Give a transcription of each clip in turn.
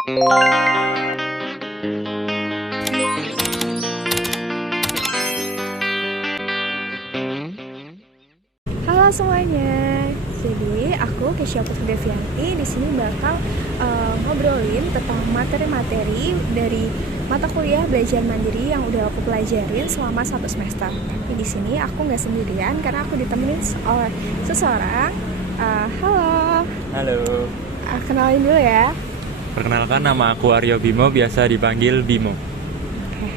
Halo semuanya. Jadi aku Kesya Putri Devianti di sini bakal ngobrolin tentang materi-materi dari mata kuliah belajar mandiri yang udah aku pelajarin selama 1 semester. Tapi di sini aku nggak sendirian karena aku ditemenin oleh seseorang. Halo. Halo, Kenalin dulu ya. perkenalkan nama aku Aryo Bimo, biasa dipanggil Bimo. Oke.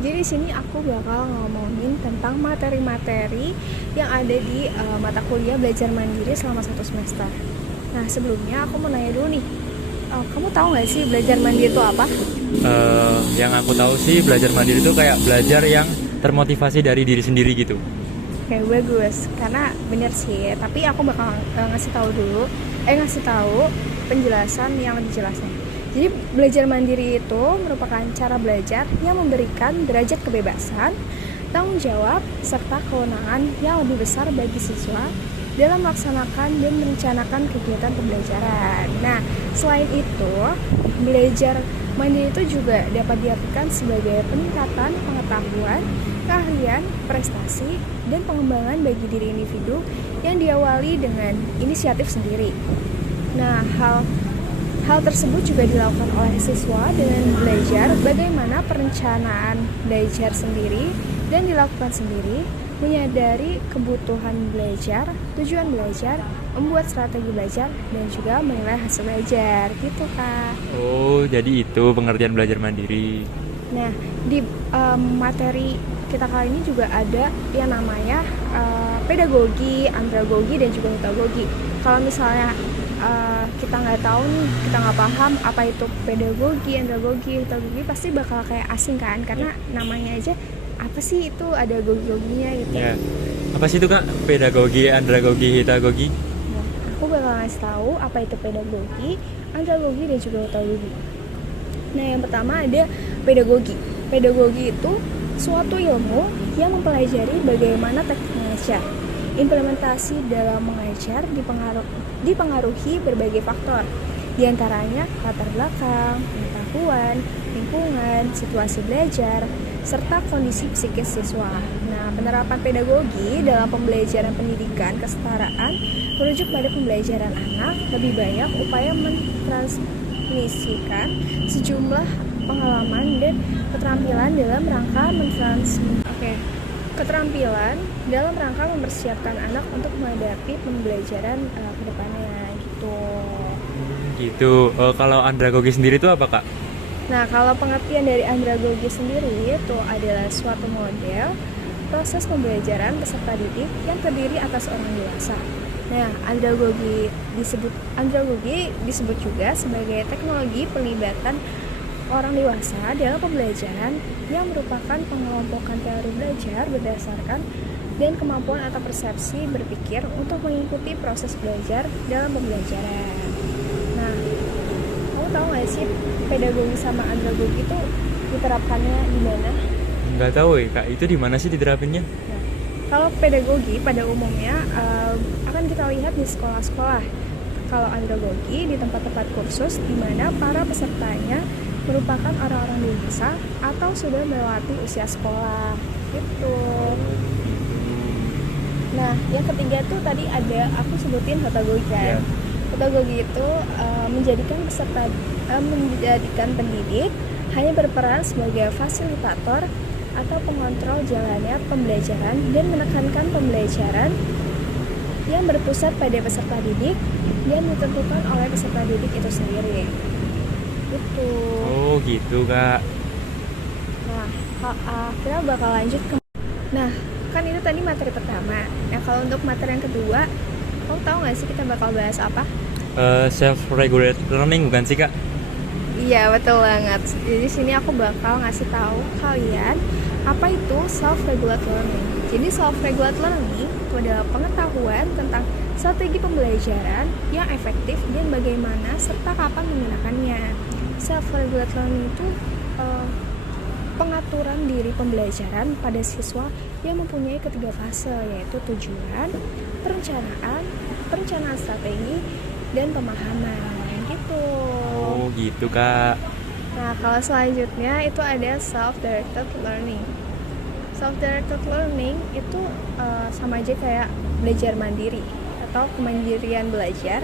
Jadi di sini aku bakal ngomongin tentang materi-materi yang ada di mata kuliah belajar mandiri selama 1 semester. Nah sebelumnya aku mau nanya dulu nih, kamu tahu nggak sih belajar mandiri itu apa? Yang aku tahu sih belajar mandiri itu kayak belajar yang termotivasi dari diri sendiri gitu. Oke, bagus. Karena bener sih, tapi aku bakal ngasih tahu penjelasan yang lebih jelasnya. Jadi belajar mandiri itu merupakan cara belajar yang memberikan derajat kebebasan, tanggung jawab, serta kewenangan yang lebih besar bagi siswa dalam melaksanakan dan merencanakan kegiatan pembelajaran. Nah, selain itu, belajar mandiri itu juga dapat diartikan sebagai peningkatan pengetahuan, keahlian, prestasi, dan pengembangan bagi diri individu yang diawali dengan inisiatif sendiri. Nah, hal tersebut juga dilakukan oleh siswa dengan belajar bagaimana perencanaan belajar sendiri dan dilakukan sendiri, menyadari kebutuhan belajar, tujuan belajar, membuat strategi belajar, dan juga menilai hasil belajar. Gitu, Kak. Oh, jadi itu pengertian belajar mandiri. Nah, di materi kita kali ini juga ada yang namanya pedagogi, andragogi, dan juga metagogi. Kalau misalnya kita nggak tahu nih, kita nggak paham apa itu pedagogi, andragogi, metagogi, pasti bakal kayak asing kan, karena namanya aja apa sih itu ada gogi-goginya gitu. Ya. Apa sih itu Kak? Pedagogi, andragogi, hitagogi? Nah, aku bakal ngasih tahu apa itu pedagogi, andragogi, dan juga metagogi. Nah, yang pertama ada pedagogi. Pedagogi itu suatu ilmu yang mempelajari bagaimana teknik mengajar. Implementasi dalam mengajar dipengaruhi berbagai faktor, diantaranya latar belakang, pengetahuan, lingkungan, situasi belajar, serta kondisi psikis siswa. Nah, penerapan pedagogi dalam pembelajaran pendidikan kesetaraan merujuk pada pembelajaran anak lebih banyak upaya mentransmisikan sejumlah pengalaman dan keterampilan dalam rangka mempersiapkan anak untuk menghadapi pembelajaran ke depannya gitu. Gitu. Kalau andragogi sendiri itu apa Kak? Nah, kalau pengertian dari andragogi sendiri itu adalah suatu model proses pembelajaran peserta didik yang terdiri atas orang dewasa. Nah, andragogi disebut juga sebagai teknologi pelibatan orang dewasa dalam pembelajaran yang merupakan pengelompokan teori belajar berdasarkan dan kemampuan atau persepsi berpikir untuk mengikuti proses belajar dalam pembelajaran. Nah, kamu tahu nggak sih pedagogi sama andragogi itu diterapkannya di mana? Nggak tahu ya Kak, itu di mana sih diterapinnya? Nah, kalau pedagogi pada umumnya akan kita lihat di sekolah-sekolah. Kalau andragogi di tempat-tempat kursus di mana para pesertanya merupakan orang-orang dewasa atau sudah melewati usia sekolah gitu. Nah, yang ketiga tuh tadi ada aku sebutin pedagogi kan. Pedagogi itu menjadikan pendidik hanya berperan sebagai fasilitator atau pengontrol jalannya pembelajaran dan menekankan pembelajaran yang berpusat pada peserta didik dan ditentukan oleh peserta didik itu sendiri. Gitu. Oh, gitu Kak. Nah, kita bakal lanjut ke. Nah, kan itu tadi materi pertama. Nah, kalau untuk materi yang kedua, kamu tahu nggak sih kita bakal bahas apa? Self-regulated learning bukan sih Kak? Iya, betul banget. Jadi sini aku bakal ngasih tahu kalian apa itu self-regulated learning. Jadi self-regulated learning itu adalah pengetahuan tentang strategi pembelajaran yang efektif dan bagaimana serta kapan menggunakannya. Self-regulated learning itu pengaturan diri pembelajaran pada siswa yang mempunyai ketiga fase, yaitu tujuan, perencanaan strategi, dan pemahaman gitu. Oh gitu Kak. Nah, kalau selanjutnya itu ada self-directed learning. Self-directed learning itu sama aja kayak belajar mandiri atau kemandirian belajar,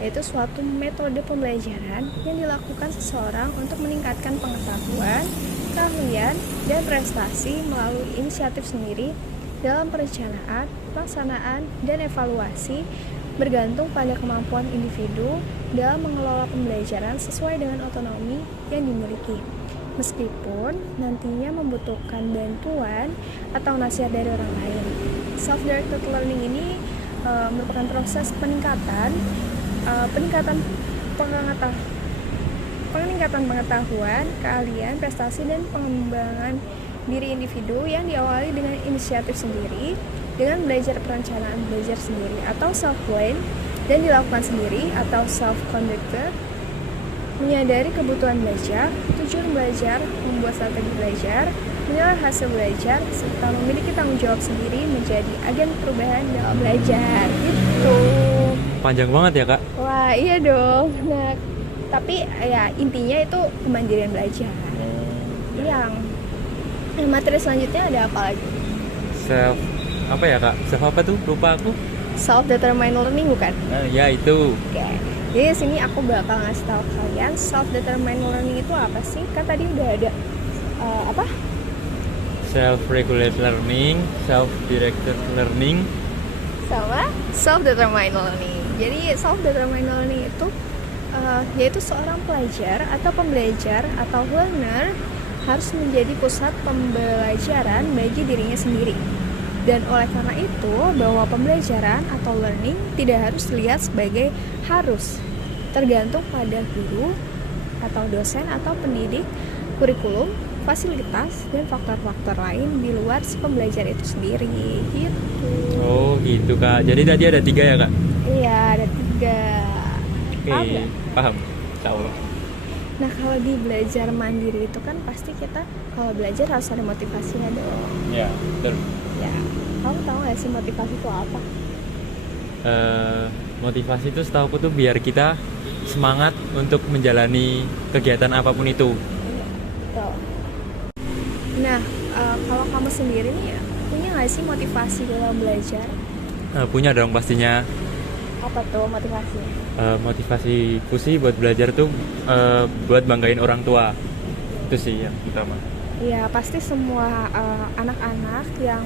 yaitu suatu metode pembelajaran yang dilakukan seseorang untuk meningkatkan pengetahuan, keahlian, dan prestasi melalui inisiatif sendiri dalam perencanaan, pelaksanaan, dan evaluasi bergantung pada kemampuan individu dalam mengelola pembelajaran sesuai dengan otonomi yang dimiliki. Meskipun nantinya membutuhkan bantuan atau nasihat dari orang lain. Self-directed learning ini merupakan proses peningkatan pengetahuan, keahlian, prestasi, dan pengembangan diri individu yang diawali dengan inisiatif sendiri, dengan belajar perencanaan belajar sendiri atau self-learn, dan dilakukan sendiri atau self-conducted, menyadari kebutuhan belajar, tujuan belajar, membuat strategi belajar, menilai hasil belajar, serta memiliki tanggung jawab sendiri menjadi agen perubahan dalam belajar. Gitu. Panjang banget ya Kak. Wah, iya dong. Nah, tapi ya intinya itu kemandirian belajar. Yang materi selanjutnya ada apa lagi? Self apa ya Kak? Self apa tuh? Lupa aku. Self-determined learning bukan? Ya itu. Oke. Jadi di sini aku bakal ngasih tahu kalian self-determined learning itu apa sih? Kan tadi udah ada apa? Self-regulated learning, self-directed learning, sama self-determined learning. Jadi self-determined learning itu yaitu seorang pelajar atau pembelajar atau learner harus menjadi pusat pembelajaran bagi dirinya sendiri. Dan oleh karena itu, bahwa pembelajaran atau learning tidak harus dilihat sebagai harus, tergantung pada guru atau dosen atau pendidik, kurikulum, fasilitas, dan faktor-faktor lain di luar si pembelajar itu sendiri. Gitu. Oh gitu Kak. Jadi tadi ada 3 ya Kak? Iya, ada 3. Paham nggak? Paham. Insya Allah. Nah, kalau di belajar mandiri itu kan pasti kita kalau belajar harus ada motivasinya dong. Ya, betul. Ya, kamu tahu nggak sih motivasi itu apa? Motivasi itu setahu aku tuh biar kita semangat untuk menjalani kegiatan apapun itu. Iya, betul. Nah, kalau kamu sendiri nih punya nggak sih motivasi dalam belajar? Punya dong pastinya. Apa tuh motivasinya? Motivasiku sih buat belajar tuh buat banggain orang tua. Itu sih yang utama. Iya, pasti semua anak-anak yang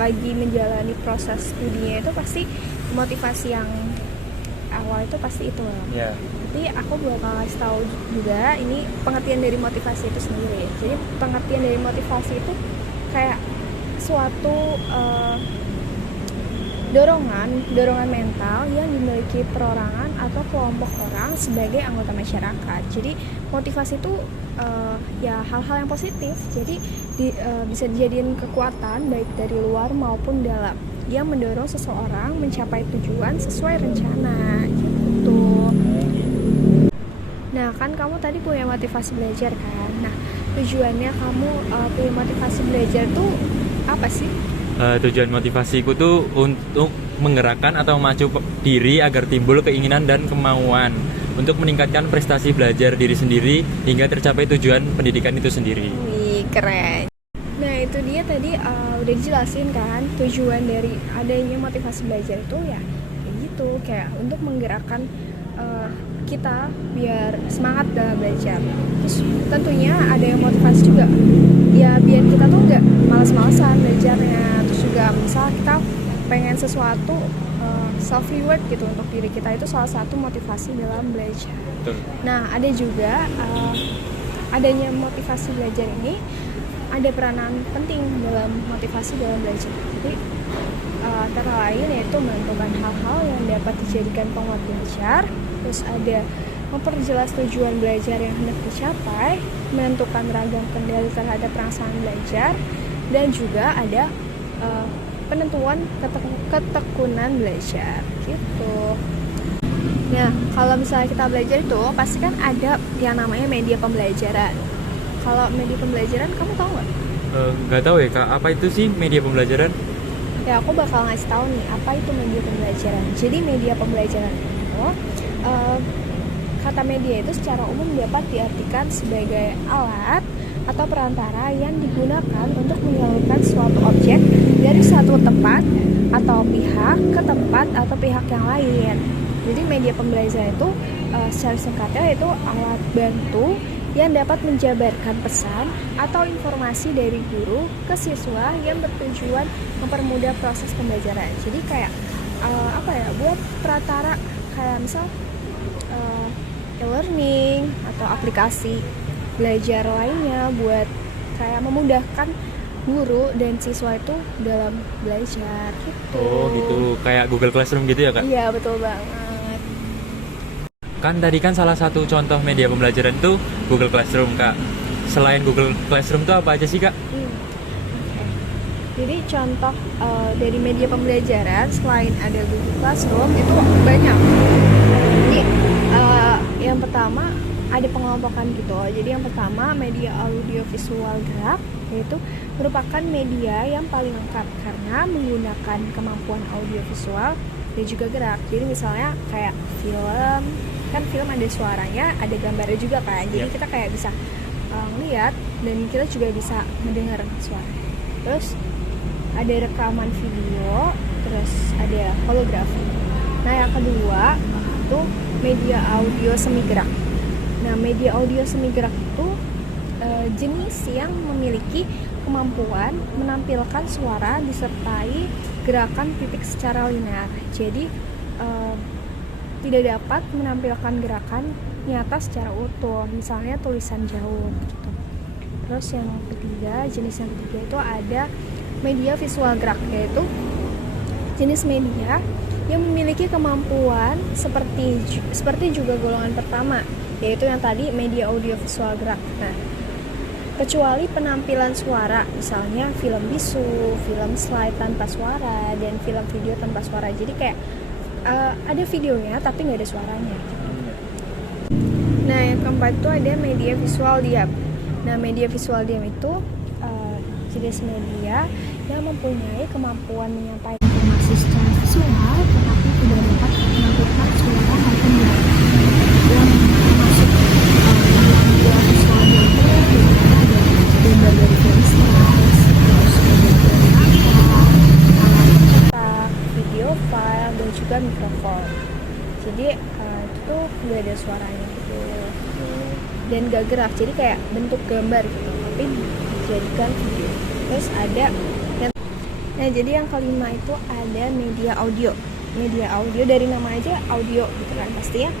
lagi menjalani proses studinya itu pasti motivasi yang awal itu pasti itu. Ya. Jadi aku bakal kasih tahu juga ini pengertian dari motivasi itu sendiri. Jadi pengertian dari motivasi itu kayak suatu dorongan mental yang dimiliki perorangan atau kelompok orang sebagai anggota masyarakat. Jadi motivasi itu ya hal-hal yang positif. Jadi bisa dijadiin kekuatan baik dari luar maupun dalam yang mendorong seseorang mencapai tujuan sesuai rencana. Gitu. Nah, kan kamu tadi punya motivasi belajar kan? Nah, tujuannya kamu punya motivasi belajar tuh apa sih? Tujuan motivasiku tuh untuk menggerakkan atau memacu diri agar timbul keinginan dan kemauan untuk meningkatkan prestasi belajar diri sendiri hingga tercapai tujuan pendidikan itu sendiri. Wih, keren. Nah, itu dia tadi udah dijelasin kan tujuan dari adanya motivasi belajar itu ya kayak gitu, kayak untuk menggerakkan kita biar semangat dalam belajar. Terus tentunya ada yang motivasi juga ya biar kita tuh nggak malas-malasan belajarnya. Terus juga misal kita pengen sesuatu self reward gitu untuk diri kita, itu salah satu motivasi dalam belajar. Betul. Nah, ada juga adanya motivasi belajar ini ada peranan penting dalam motivasi dalam belajar. Jadi antara lain yaitu menentukan hal-hal yang dapat dijadikan penguat belajar. Terus ada memperjelas tujuan belajar yang hendak dicapai, menentukan ragam kendali terhadap rangsangan belajar, dan juga ada penentuan ketekunan belajar gitu. Nah, kalau misalnya kita belajar itu pasti kan ada yang namanya media pembelajaran. Kalau media pembelajaran kamu tahu nggak? Nggak tahu ya Kak, apa itu sih media pembelajaran? Ya, aku bakal ngasih tahu nih apa itu media pembelajaran. Jadi media pembelajaran itu kata media itu secara umum dapat diartikan sebagai alat atau perantara yang digunakan untuk menyalurkan suatu objek dari satu tempat atau pihak ke tempat atau pihak yang lain. Jadi media pembelajaran itu secara singkatnya itu alat bantu yang dapat menjabarkan pesan atau informasi dari guru ke siswa yang bertujuan mempermudah proses pembelajaran. Jadi kayak buat perantara kayak misal e-learning atau aplikasi belajar lainnya buat kayak memudahkan guru dan siswa itu dalam belajar gitu. Oh gitu, kayak Google Classroom gitu ya Kak? Iya betul banget. Kan tadi kan salah satu contoh media pembelajaran itu Google Classroom Kak. Selain Google Classroom itu apa aja sih Kak? Oke. Jadi contoh dari media pembelajaran selain ada Google Classroom itu banyak. Jadi yang pertama ada pengelompokan gitu. Jadi yang pertama media audiovisual gerak, yaitu merupakan media yang paling lengkap karena menggunakan kemampuan audiovisual dan juga gerak. Jadi misalnya kayak film, kan film ada suaranya, ada gambarnya juga kan. Jadi kita kayak bisa lihat dan kita juga bisa mendengar suara. Terus ada rekaman video, terus ada holografi. Nah yang kedua itu media audio semi gerak. Nah, media audio semi gerak itu jenis yang memiliki kemampuan menampilkan suara disertai gerakan titik secara linear. Jadi tidak dapat menampilkan gerakan nyata secara utuh, misalnya tulisan jauh gitu. Terus yang ketiga, jenis yang ketiga itu ada media visual gerak, yaitu jenis media yang memiliki kemampuan seperti juga golongan pertama, yaitu yang tadi media audio visual gerak. Nah, kecuali penampilan suara, misalnya film bisu, film slide tanpa suara, dan film video tanpa suara. Jadi kayak ada videonya tapi nggak ada suaranya. Nah, yang keempat itu ada media visual diam. Nah, media visual diam itu jenis media yang mempunyai kemampuan menyampaikan informasi secara visual tetapi tidak dapat menampilkan suara maupun gerakan. Yang termasuk media visual diam itu biasanya ada gambar dari film slides, terus cetak, video file, dan juga mikrofon. Jadi itu nggak ada suaranya gitu dan gak gerak, jadi kayak bentuk gambar gitu tapi dijadikan video. Terus ada nah jadi yang kelima itu ada media audio. Media audio dari nama aja audio gitu kan, pasti ya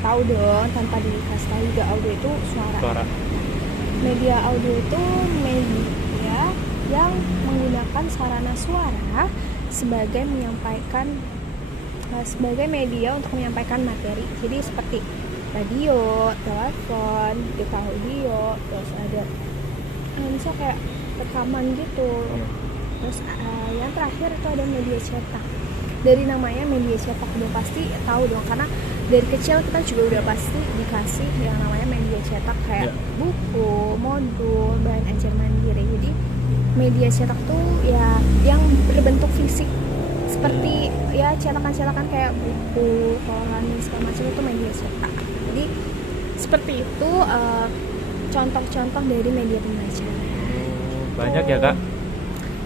tahu dong tanpa dikasih tahu juga audio itu suara. Media audio itu media yang menggunakan sarana suara sebagai media untuk menyampaikan materi. Jadi seperti radio, telepon, kita audio, terus ada misalnya kayak rekaman gitu. Terus yang terakhir itu ada media cetak. Dari namanya media cetak udah pasti tahu dong, karena dari kecil kita juga udah pasti dikasih yang namanya media cetak kayak buku, modul, bahan ajar mandiri. Jadi media cetak tuh ya yang berbentuk fisik seperti ya cetakan-cetakan kayak buku, koran, segala macam itu media cetak. Jadi seperti itu contoh-contoh dari media pembelajaran. Banyak ya Kak?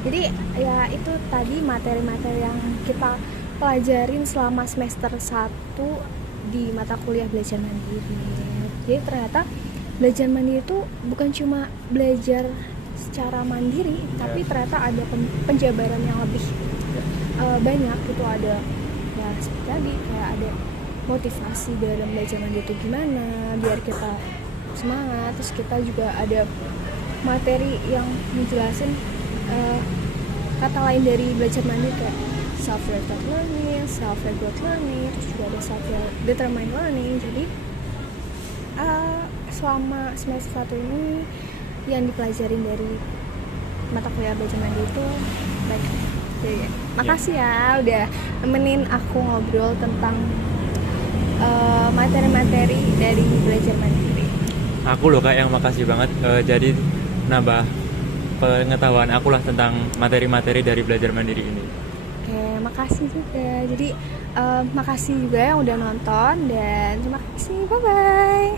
Jadi ya itu tadi materi-materi yang kita pelajarin selama semester 1 di mata kuliah belajar mandiri. Jadi ternyata belajar mandiri itu bukan cuma belajar secara mandiri, tapi ternyata ada penjabaran yang lebih banyak. Itu ada ya seperti tadi kayak ada motivasi dalam belajar mandiri itu gimana biar kita semangat. Terus kita juga ada materi yang menjelasin kata lain dari belajar mandiri kayak self-directed learning, self-regulate learning, terus juga ada self-determined learning. Jadi selama semester 1 ini yang dipelajarin dari mata kuliah belajar mandiri itu banyak. Jadi makasih ya udah nemenin aku ngobrol tentang materi-materi dari belajar mandiri. Aku loh Kak yang makasih banget, jadi nambah pengetahuan aku lah tentang materi-materi dari belajar mandiri ini. Oke, makasih juga. Jadi makasih juga yang udah nonton dan terima kasih. Bye bye.